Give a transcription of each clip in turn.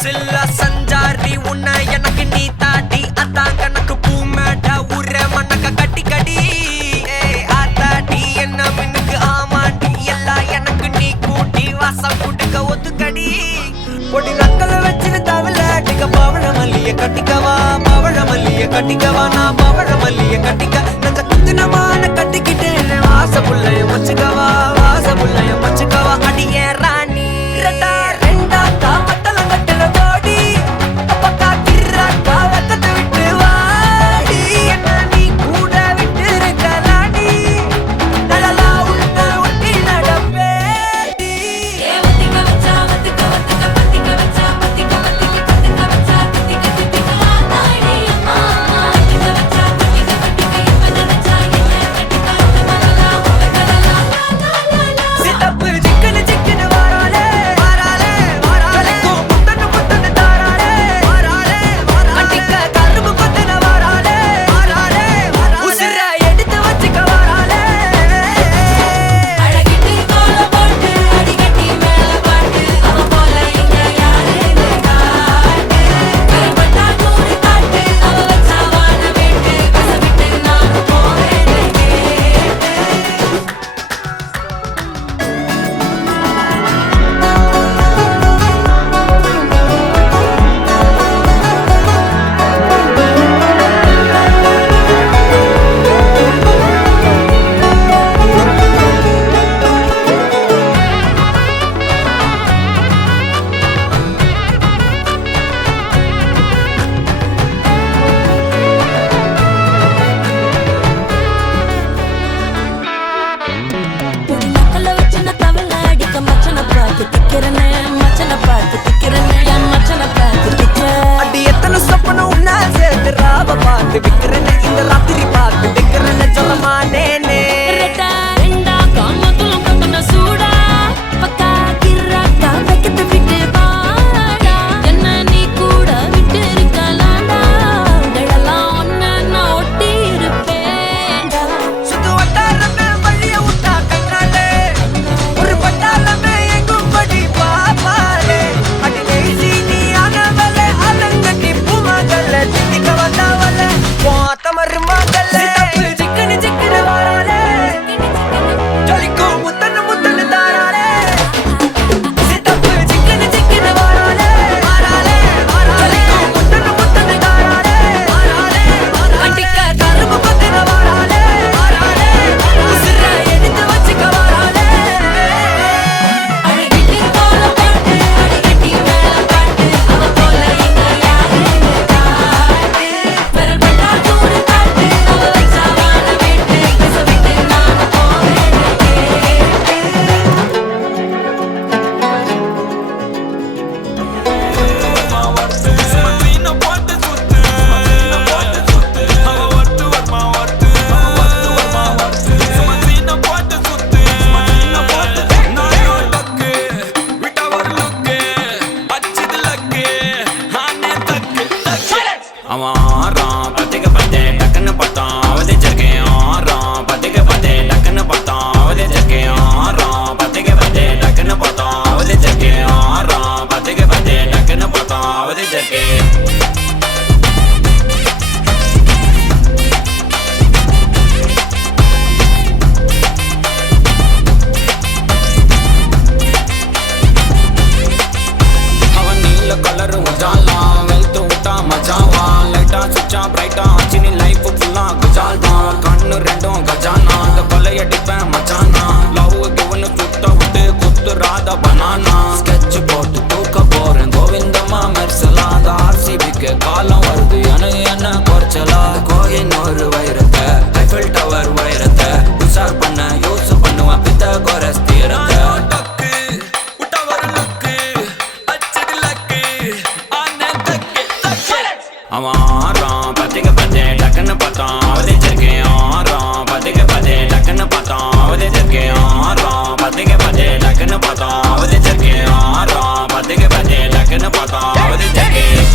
சில்ல சஞ்சாரி உன்னை எனக்கு நீ தாட்டி அதான் கணக்கு பூமேட்ட ஊர மண்ணக்க கட்டி கடி ஆத்தாட்டி என்ன மின்னுக்கு ஆமாண்டி எல்லாம் எனக்கு நீ கூட்டி வாசம் கூட்டுக்க ஒத்துக்கடி பொடி நக்கல வச்சிரு தவள அடிக்க பவழ மல்லிய கட்டிக்கவா பவழ மல்லிய கட்டிக்கவா நான் பவழ மல்லிய கட்டிக்க நஞ்ச குத்துனமான கட்டிக்கிட்டு வாச புள்ளைய வச்சுக்கவா வாச புள்ளைய வச்சுக்கவா அடியே ராணி ரெண்டா காமட்டலம் கட்டுற தோடி அப்பக்கா கிர்ராக்கா வெக்கத்தை விட்டு வாடி என்ன நீ கூட விட்டு இருக்கலாடி நலலா உள்ள ஒட்டி நடப்பேடி வத்திக்க வச்சா வத்திக்க வத்திக்க பத்திக்க வச்சா பத்திக்க வத்திக்க பத்திக்க வச்சா தித்திக்க தித்திக்க ஆத்தாடி அம்மா வத்திக்க வச்சா பத்திக்க பத்திக்க இப்ப நினைச்சா என்ன கட்டிக்கா மலலா மலலா சித்தப்பு சிக்கன சிக்கன வாராலே வாராலே வாராலே முத்தன முத்தன தாராலே வாராலே வாராலே கட்டிக்க கரும்பு கொத்தன வாராலே வாராலே வாராலே உசிர எடுத்து வச்சுக்க வாராலே அழகிட்டு கோல போட்டு அடிகட்டி மேல பாட்டு அவ போல இங்க யாருன்னு காட்டு கருப்பட்டா நூறு காட்டு அவ வச்சா வாழ வேட்டு கசவிட்டு நான் போறேன்னு கேட்டு பொடி நக்கல வச்சு நான் தவள அடிக்க மச்சனை பார்த்து திக்கிறனே மச்சனை பார்த்து திக்கிறனே என் மச்சனை பார்த்து திக்கிற அடி எத்தனை சொப்பனம் உன்னா சேர்த்து ராவ பார்த்து விக்கிறேன்னு இந்த ராத்திரி பார்த்து விக்கிறேன்னு சொல்லமானேனே ரெண்டா காமத்துலம் கம்பன சூடா பக்கா கிர்ராக்கா வைக்கத்தை விட்டு வாடா என்ன நீ கூட விட்டு இருக்கலாம்டா உடலாம் ஒன்ன நான் ஒட்டி இருப்பேன்டா சுத்து வட்டாரமே வழிய விட்டா கண்ணாலே ஒரு பட்டாளமே எங்கும் படி பாப்பாலே அடி நெய்சி நீ ஆனவளே அலங்கட்டி பூமகல்ல திட்டிக்க வந்தவளே போத்த மருமகல்ல சிக்கன சிக்கன வாராலே ஜொலிக்கு முத்தன முத்தன தாராலே சித்தப்பு சிக்கன சிக்கன வாராலே வாராலே வாராலே முத்தன முத்தன தாராலே வாராலே கட்டிக்க கரும்பு கொத்தன வாராலே வாராலே உசிர எடுத்து வச்சுக்க வாராலே அழகிட்டு கோல போட்டு அடிகட்டி மேல பாட்டு அவ போல இங்க யாருன்னு காட்டு விரல் பட்டா நூறு காட்டு அவ வச்சா வாழ வேட்டு கசவிட்டு நான் போறேன்னு கேட்டு அவன் ஆறான் பத்திக்க பத்தே டக்குன்னு பார்த்தான் அவதே ஜர்க்கேன் ஆறான் பத்திக்க பத்தே டக்குன்னு பார்த்தான் அவதே ஜர்க்கேன் ஆறான் பத்திக்க பத்தே டக்குன்னு பார்த்தான் அவதே ஜர்க்கேன் ஆறான் பத்திக்க பத்தே டக்குன்னு பார்த்தான் அவதே ஜர்க்கேன் அவன் நீல கலரு உஜாலாம் வெல்த்து விட்டா மஜாவா லைட்டா சுச்சா பிரைட்டா ஆச்சு நீ லைஃப் ஃபுல்லா குஜால் தான் கண்ணு ரெண்டும் கஜானா அந்த கொலையடிப்பேன் மச்சானா லவ் கிவனு சுட்ட விட்டு குத்துறாத பனானா ஸ்கெட்ச் போட்டு தூக்க போறேன் கோவிந்தம்மா மெர்சலா அந்த ஆர்சிபிக்கு காலம் வருது என்ன குறைச்சலா கோயின் ஒரு வைரத்தை ஐஃபில் டவர் வைரத்தை உஷார் பண்ண யூஸ் பண்ணுவேன் பித்த கோரஸ் தீரத்தை அவன் ஆறான் பத்திக்க பத்தே டக்குன்னு பார்த்தான் அவதே ஜர்க்கேன் ஆறான் பத்திக்க பத்தே டக்குன்னு பார்த்தான் அவதே ஜர்க்கேன் ஆறான் பத்திக்க பத்தே டக்குன்னு பார்த்தான் அவதே ஜர்க்கேன் ஆறான் பத்திக்க பத்தே டக்குன்னு பார்த்தான் அவதே ஜர்க்கேன்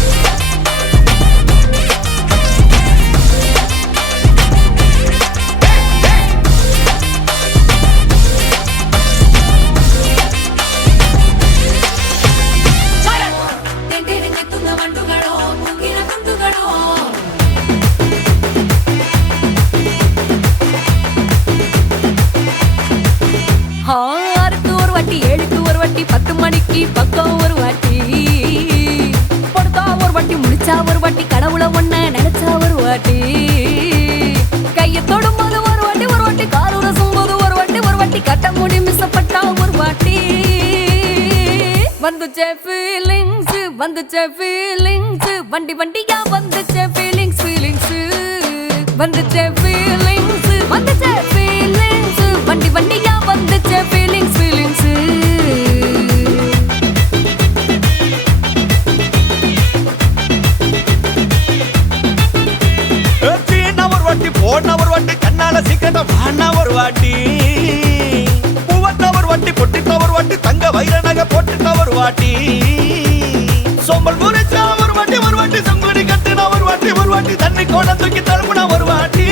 வந்துச்சே ஃபீலிங்ஸ் வந்துச்சே ஃபீலிங்ஸ் வண்டி வண்டியா வந்துச்சே ஃபீலிங்ஸ் ஃபீலிங்ஸ் வந்துச்சே ஃபீலிங்ஸ் வந்துச்சே ஃபீலிங்ஸ் வண்டி வண்டியா வந்துச்சே ஃபீலிங்ஸ் ஃபீலிங்ஸ் போன ஒரு வாட்டி கண்ணால சீக்கிரட்டா வாண்ணா ஒரு வாட்டி பூவட்ட ஒரு வாட்டி பொட்டிட்ட ஒரு வாட்டி தங்க வைர நகை போட்டுட்ட ஒரு வாட்டி சோம்பல் முறைச்சா ஒரு வாட்டி சங்குடி கட்டுனா ஒரு வாட்டி தண்ணி கோட தூக்கி தழுப்புனா ஒரு வாட்டி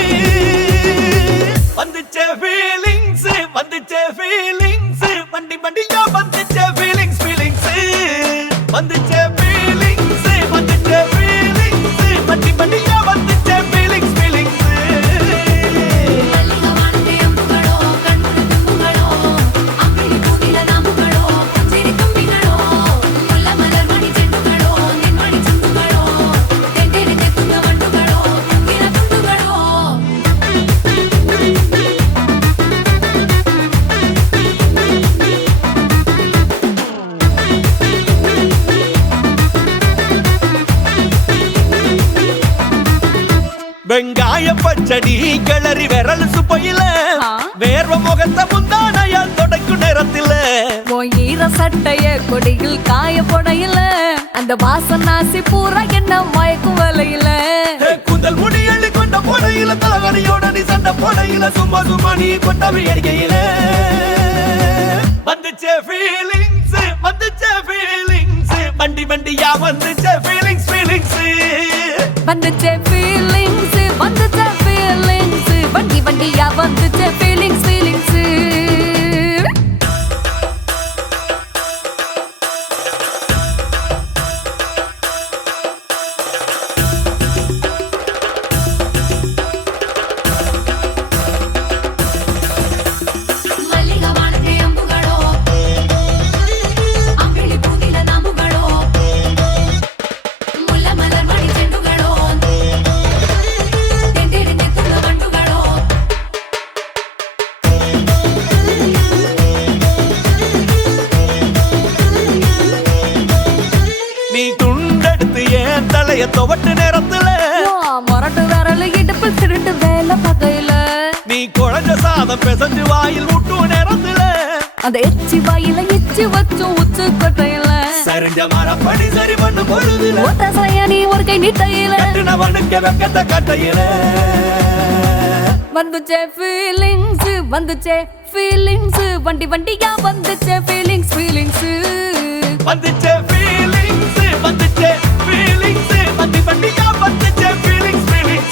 வந்துச்சே ஃபீலிங்ஸ் வண்டி வண்டியா வந்துச்சே ஃபீலிங்ஸ் ஃபீலிங்ஸ் வந்துச்சே ஃபீலிங்ஸ் வண்டி வண்டியா வந்துச்சே ஃபீலிங்ஸ் ஃபீலிங்ஸ் வெங்காய பச்சடி கிளறி விரல் சுப்பையில வேர்வ முகத்தை முந்தானையால் தொடக்கும் நேரத்தில ஈர சட்டைய கொடியில் காய பொடையில அந்த வாசனாசி பூரா என்ன மயக்கும் வலையில கூந்தல் முடி அள்ளி கொண்ட பொடையில தலகடியோட நீ சண்ட பொடையில சும்மா நீ கொண்டவி அடிக்கையில வந்துச்சே ஃபீலிங்ஸ் வண்டி வண்டியா வந்துச்சே ஃபீலிங்ஸ் ஃபீலிங்ஸ் வந்துச்சே ஃபீலிங்ஸ் வந்துச்சே ஃபீலிங்ஸ் வண்டி வண்டியா வந்துச்சே ஃபீலிங்ஸ் ஃபீலிங்ஸ் நீ துண்டெடுத்து ஏன் தலைய துவட்டு நேரத்துல மொரட்டு விரல் இடுப்பில் திருட்டு வேலை பகையில நீ குழஞ்ச சாதம் பிசைஞ்சு வாயில் விட்டு நேரத்துல அந்த எச்சி வாயில எச்சி வச்சும் உச்சு கொட்டையில சரிஞ்ச மரப்படி சரி பண்ண பொழுதுல ஓட்ட செய்ய நீ ஒரு கை நீட்டையில கட்டுனவனுக்கு வெக்கத்தை கட்டையில வந்துச்சே ஃபீலிங்ஸ் வண்டி வண்டியா வந்துச்சே ஃபீலிங்ஸ் ஃபீலிங்ஸ் வந்துச்சே ஃபீலிங்ஸ் வண்டி வண்டியா வந்துச்சே ஃபீலிங்ஸ் ஃபீலிங்ஸ்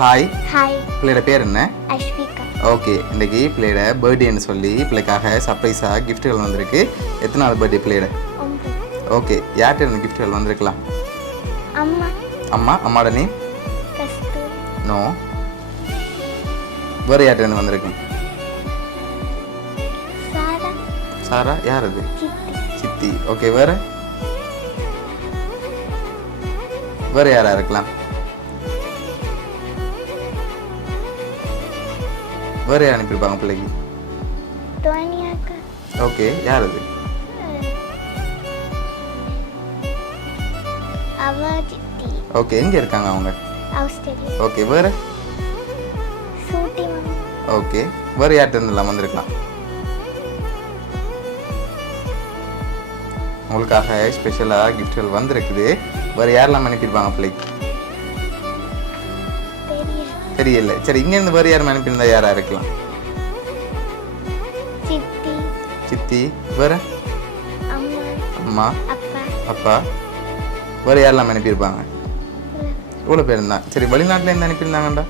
ஹாய் ஹாய் பிள்ளையோட பேர் என்ன? அஷ்விகா. ஓகே, இன்றைக்கி பிள்ளையோட பர்த்டேன்னு சொல்லி பிள்ளைக்காக சர்ப்ரைஸாக கிஃப்ட்டுகள் வந்திருக்கு. எத்தனை நாள் பர்த்டே பிள்ளையோட? 9. ஓகே, யார்கிட்ட இருந்து கிஃப்ட்டுகள் வந்திருக்கலாம்? அம்மா அம்மாவோட நேம்? கஸ்தூரி. நோ. வேறு யார்கிட்ட இருந்து வந்திருக்கு? சாரா. சாரா யார் அது? சித்தி. ஓகே, வேறு யாராக இருக்கலாம்? வேறு யார் அனுப்பியிருப்பாங்க பிள்ளைக்கு? துவனியாக்கா. ஓகே, யார் அது? அவ சித்தி. ஓகே, எங்கே இருக்காங்க அவங்க? ஆஸ்திரேலியா. ஓகே, வேறு? சூட்டி மாமா. ஓகே, வேறு யார்கிட்ட இருந்தெல்லாம் வந்திருக்கலாம்? உங்களுக்காக ஸ்பெஷலாக கிஃப்ட்கள் வந்திருக்குது. வேறு யாரெல்லாம் அனுப்பியிருப்பாங்க பிள்ளைக்கு? தெரியல. சரி, இங்கேருந்து வேறு யாரும் அனுப்பியிருந்தா யாராக இருக்கலாம்? சித்தி. வேறு? அம்மா. அப்பா. வேறு யாரெல்லாம் அனுப்பியிருப்பாங்க? இவ்வளோ பேர் இருந்தா. சரி, வெளிநாட்டில் இருந்து அனுப்பியிருந்தாங்கண்டா?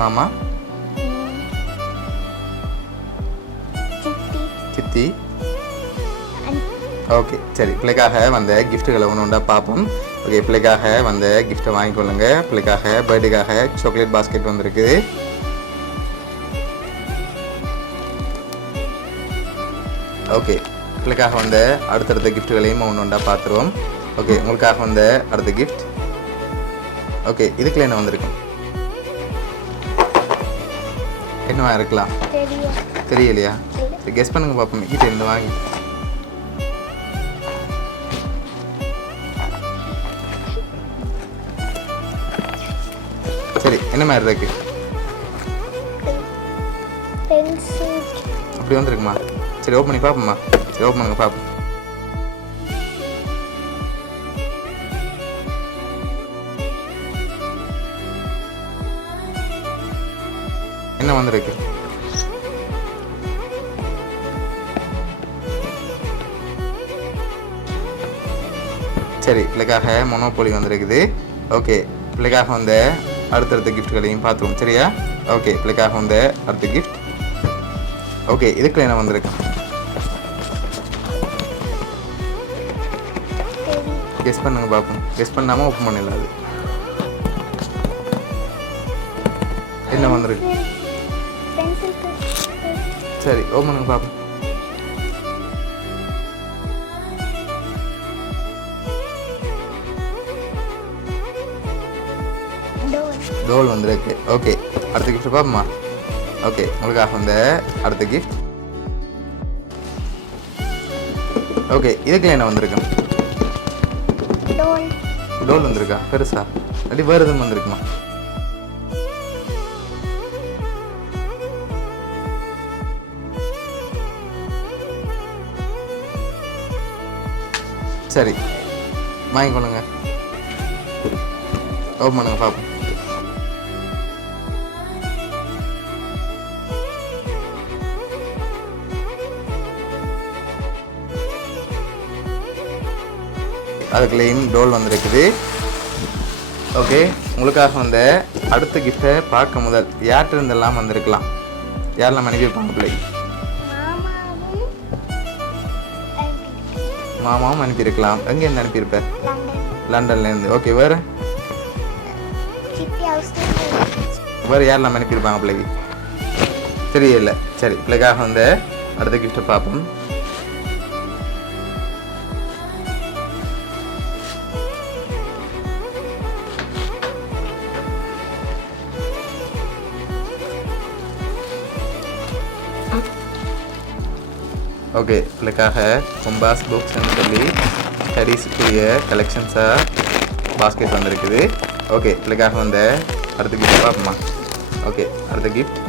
மாமா. சித்தி. ஓகே, சரி, பிள்ளைக்காக வந்த கிஃப்ட்டுகளை ஒன்று உண்டா பார்ப்போம். ஓகே, பிள்ளைக்காக வந்த கிஃப்ட்டை வாங்கிக்கொள்ளுங்க. பிள்ளைக்காக பர்த்டேக்காக சாக்லேட் பாஸ்கெட் வந்திருக்கு. ஓகே பிள்ளைக்காக வந்த அடுத்தடுத்த கிஃப்ட்டுகளையும் ஒன்று ஒன்றா பார்த்துருவோம். ஓகே உங்களுக்காக வந்த அடுத்த கிஃப்ட். ஓகே இதுக்குள்ள என்ன வந்திருக்கும்? என்னவா இருக்கலாம்? தெரியலையா? சரி கெஸ் பண்ணுங்க பார்ப்போம். கிட்ட இருந்து வாங்கி சரி என்ன மாதிரி இருக்கு? பென்சில். அப்படி வந்துருக்குமா? சரி ஓப்பன் பண்ணி பார்ப்போம்மா. சரி ஓப்பன் பண்ணுங்க பார்ப்போம். என்ன வந்திருக்கு? சரி பிள்ளைக்காக மொனோபோலி வந்திருக்குது. ஓகே பிள்ளைக்காக வந்த அடுத்தடுத்த கிஃப்ட்களையும் பார்த்துருவோம் சரியா? ஓகே பிள்ளைக்காக வந்த அடுத்த கிஃப்ட். ஓகே இதுக்குள்ள என்ன வந்திருக்கு? கெஸ் பண்ணுங்க பார்ப்போம். கெஸ் பண்ணாமல் ஓப்பன் பண்ணிடலாம். அது என்ன வந்திருக்கு? பென்சில். சரி ஓப்பன் பண்ணுங்க பார்ப்போம். டோல் வந்திருக்கு. ஓகே அடுத்த கிஃப்ட் பார்ப்போமா? ஓகே உங்களுக்காக வந்த அடுத்த கிஃப்ட். ஓகே இதுக்குள்ள என்ன வந்திருக்கு? டோல் வந்திருக்கா? பெருசா? அப்படி வேறு எதுவும் வந்திருக்குமா? சரி வாங்கிக்கொள்ளுங்க. ஓப்பன் பண்ணுங்க பார்ப்போம். அதுக்குள்ளேயும் டோல் வந்திருக்குது. ஓகே உங்களுக்காக வந்த அடுத்த கிஃப்டை பார்க்க முதல் யார்கிட்ட இருந்தெல்லாம் வந்திருக்கலாம்? யாரெல்லாம் அனுப்பியிருப்பாங்க பிள்ளைக்கு? மாமாவும் அனுப்பியிருக்கலாம். எங்கேருந்து அனுப்பியிருப்ப? லண்டன்லேருந்து. ஓகே வேறு வேறு யாரெல்லாம் அனுப்பியிருப்பாங்க பிள்ளைக்கு? தெரியல. சரி பிள்ளைக்காக வந்த அடுத்த கிஃப்டை பார்ப்போம். ஓகே பிள்ளைக்காக கொம்பாஸ் புக்ஸ்ன்னு சொல்லி ஸ்டடீஸுக்குரிய கலெக்ஷன்ஸாக பாஸ்கெட் வந்திருக்குது. ஓகே பிள்ளைக்காக வந்த அடுத்த கிஃப்ட் பார்ப்போமா? ஓகே அடுத்த கிஃப்ட்.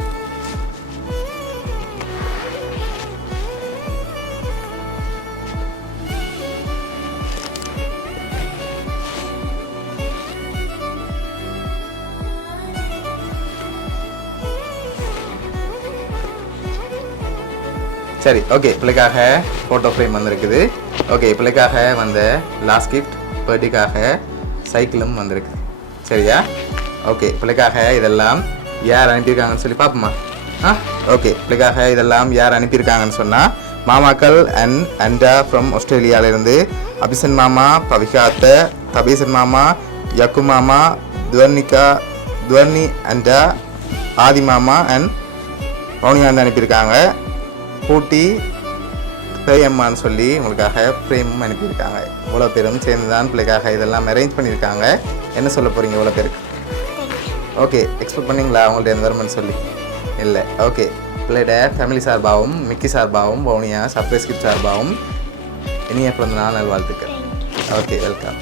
சரி ஓகே பிள்ளைக்காக ஃபோட்டோ ஃப்ரேம் வந்திருக்குது. ஓகே பிள்ளைக்காக வந்த லாஸ்ட் கிஃப்ட் பர்த்டேக்காக சைக்கிளும் வந்திருக்கு சரியா? ஓகே பிள்ளைக்காக இதெல்லாம் யார் அனுப்பியிருக்காங்கன்னு சொல்லி பார்ப்போமா? ஓகே பிள்ளைக்காக இதெல்லாம் யார் அனுப்பியிருக்காங்கன்னு சொன்னால் மாமாக்கள் அண்ட் அண்டா ஃப்ரம் ஆஸ்திரேலியாவிலேருந்து அபிசன் மாமா, பவிகாத்த, தபீசன் மாமா, யக்கு மாமா, துவர்னி அண்டா, ஆதி மாமா அண்ட் மௌனியாந்து அனுப்பியிருக்காங்க. பூட்டி பிரேயம்மான்னு சொல்லி உங்களுக்காக பிரேமும் அனுப்பியிருக்காங்க. இவ்வளோ பேரும் சேர்ந்து தான் பிள்ளைக்காக இதெல்லாம் அரேஞ்ச் பண்ணியிருக்காங்க. என்ன சொல்ல போகிறீங்க இவ்வளோ பேருக்கு? ஓகே எக்ஸ்பெக்ட் பண்ணிங்களா உங்கள்ட்ட எந்த வருமானு சொல்லி? இல்லை. ஓகே பிள்ளைட ஃபேமிலி சார்பாகவும் மிக்கி சார்பாகவும் வவுனியா சர்ப்ரைஸ் கிஃப்ட் சார்பாகவும் இனிய பிறந்த நாள் நல்வாழ்த்துக்கள். Okay welcome.